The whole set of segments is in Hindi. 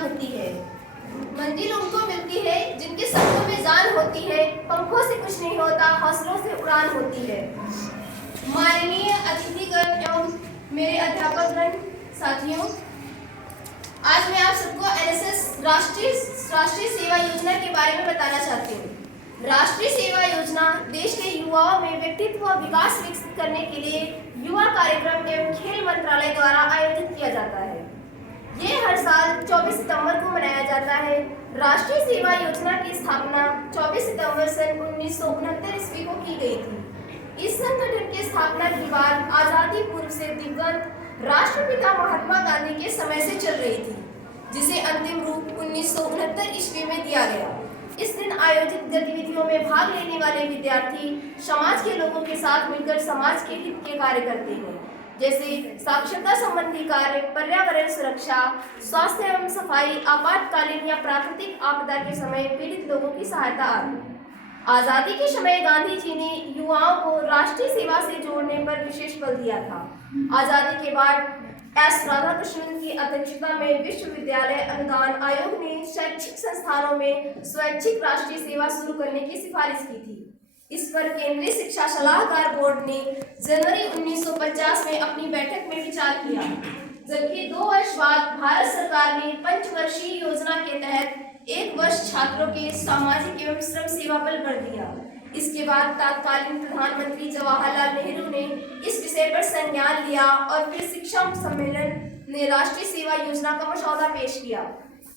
जान होती है। मंजिल उनको मिलती है जिनके सपनों में जान होती है। पंखों से कुछ नहीं होता, हौसलों से उड़ान होती है। माननीय अतिथिगण एवं मेरे अध्यापकगण, साथियों, आज मैं आप सबको एनएसएस राष्ट्रीय सेवा योजना के बारे में बताना चाहती हूँ। राष्ट्रीय सेवा योजना देश के युवाओं में व्यक्तित्व विकास विकसित करने के लिए युवा कार्यक्रम एवं खेल मंत्रालय द्वारा आयोजित किया जाता है। ये हर साल 24 सितंबर को मनाया जाता है। राष्ट्रीय सेवा योजना की स्थापना 24 सितंबर सन 1969 ईस्वी को की गई थी। इस संगठन की स्थापना की बात आजादी पूर्व से दिवंगत राष्ट्रपिता महात्मा गांधी के समय से चल रही थी, जिसे अंतिम रूप 1969 ईस्वी में दिया गया। इस दिन आयोजित गतिविधियों में भाग लेने वाले विद्यार्थी समाज के लोगों के साथ मिलकर समाज के हित के कार्य करते हैं, जैसे साक्षरता संबंधी कार्य, पर्यावरण सुरक्षा, स्वास्थ्य एवं सफाई, आपातकालीन या प्राकृतिक आपदा के समय पीड़ित लोगों की सहायता आदि। आजादी के समय गांधी जी ने युवाओं को राष्ट्रीय सेवा से जोड़ने पर विशेष बल दिया था। आजादी के बाद एस राधाकृष्णन की अध्यक्षता में विश्वविद्यालय अनुदान आयोग ने शैक्षिक संस्थानों में स्वैच्छिक राष्ट्रीय सेवा शुरू करने की सिफारिश की थी। इस पर केंद्रीय शिक्षा सलाहकार बोर्ड ने जनवरी 1950 में अपनी बैठक में विचार किया, जबकि 2 वर्ष बाद भारत सरकार ने पंचवर्षीय योजना के तहत 1 वर्ष छात्रों के सामाजिक एवं श्रम सेवा पर बल दिया। इसके बाद तत्कालीन प्रधानमंत्री जवाहरलाल नेहरू ने इस विषय पर संज्ञान लिया और फिर शिक्षा सम्मेलन ने राष्ट्रीय सेवा योजना का मसौदा पेश किया।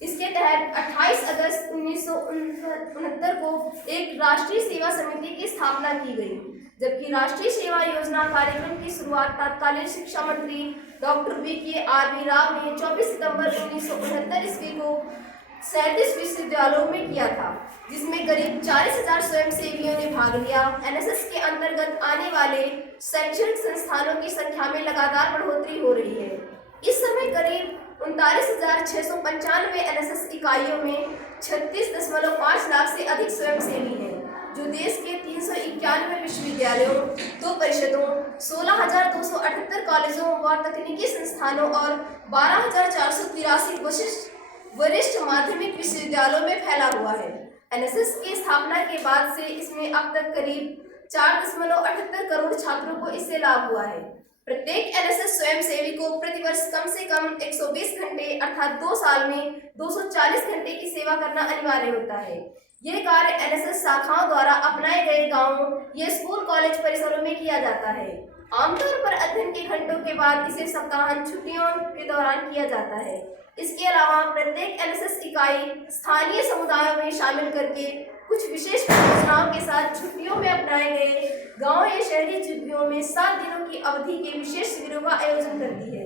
इसके तहत 28 अगस्त 1969 को एक राष्ट्रीय सेवा समिति की स्थापना की गई, जबकि राष्ट्रीय सेवा योजना कार्यक्रम की शुरुआत तत्कालीन शिक्षा मंत्री डॉक्टर V.K.R.B. राव ने 24 सितंबर 1969 ईस्वी को 37 विश्वविद्यालयों में किया था, जिसमें करीब 40,000 स्वयंसेवियों ने भाग लिया। एनएसएस के अंतर्गत आने वाले शैक्षणिक संस्थानों की संख्या में लगातार बढ़ोतरी हो रही है। इस समय करीब 39,695 एनएसएस इकाइयों में 36.5 लाख से अधिक स्वयंसेवी हैं, जो देश के 391 विश्वविद्यालयों, 2 परिषदों, 16,278 कॉलेजों व तकनीकी संस्थानों और 12,483 वरिष्ठ माध्यमिक विश्वविद्यालयों में फैला हुआ है। एनएसएस की स्थापना के बाद से इसमें अब तक करीब 4.78 करोड़ छात्रों को इससे लाभ हुआ है। प्रत्येक एनएसएस स्वयंसेवी को प्रतिवर्ष कम से कम 120 घंटे अर्थात 2 साल में 240 घंटे की सेवा करना अनिवार्य होता है। यह कार्य एनएसएस शाखाओं द्वारा अपनाए गए गांवों या स्कूल कॉलेज परिसरों में किया जाता है। आमतौर पर अध्ययन के घंटों के बाद इसे सप्ताहांत छुट्टियों के दौरान किया जाता है। इसके अलावा प्रत्येक एनएसएस इकाई स्थानीय समुदायों में शामिल करके कुछ विशेष परियोजनाओं के साथ छुट्टियों में अपनाए गए गांव या शहरी छुट्टियों में 7 दिनों की अवधि के विशेष शिविरों का आयोजन करती है।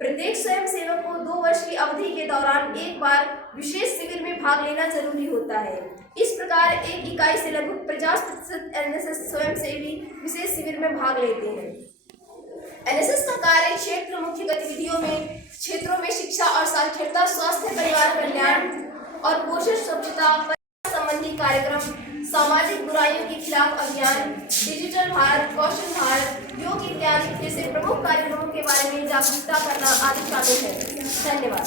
प्रत्येक स्वयंसेवक को 2 वर्ष की अवधि के दौरान एक बार विशेष शिविर में भाग लेना जरूरी होता है। इस प्रकार एक इकाई से लगभग 50% एनएसएस स्वयंसेवी विशेष शिविर में भाग लेते हैं। एनएसएस का कार्य क्षेत्र मुख्य गतिविधियों में क्षेत्रों में शिक्षा और साक्षरता, स्वास्थ्य, परिवार कल्याण और पोषण, स्वच्छता, पर्यावरण संबंधी कार्यक्रम, सामाजिक बुराइयों के खिलाफ अभियान, डिजिटल भारत, कौशल भारत, योग इत्यादि जैसे प्रमुख कार्यक्रमों के बारे में जागरूकता करना आदि शामिल है। धन्यवाद।